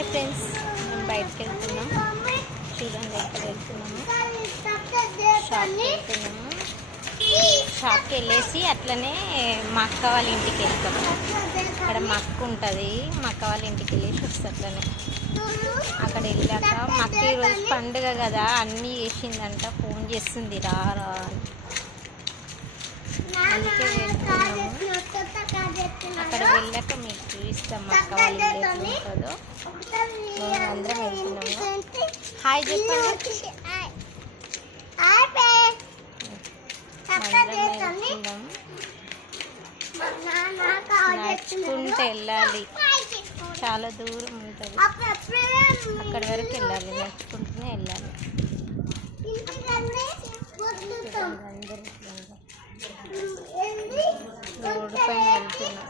Hi friends, మేము బయటకు వెళ్తున్నాం. చూడండి ఎక్కడ వెళ్తున్నాము. షాప్కి వెళ్ళేసి అట్లనే మా అక్క వాళ్ళ ఇంటికి వెళ్తాం. అక్కడ మా అక్క ఉంటుంది, మా అక్క వాళ్ళ ఇంటికి వెళ్ళేసి వస్తుంది. అట్లనే అక్కడ వెళ్ళాక మా అక్క ఈరోజు పండుగ కదా అన్నీ చేసిందంట, ఫోన్ చేస్తుంది రా రా అని. అందుకే వెళ్తున్నాము. అక్కడ వెళ్ళాక మీకు చూపిస్తాం మా అక్క వాళ్ళ ఇల్లు ఎట్లుంటుందో. మేము అందరం వెళ్తున్నాము. హాయ్ చెప్పండి. నడుచుకుంటూ వెళ్ళాలి, చాలా దూరం ఉంటుంది, అక్కడి వరకు వెళ్ళాలి, నడుచుకుంటూనే వెళ్ళాలి. రోడ్డు పైన వెళ్తున్నాం.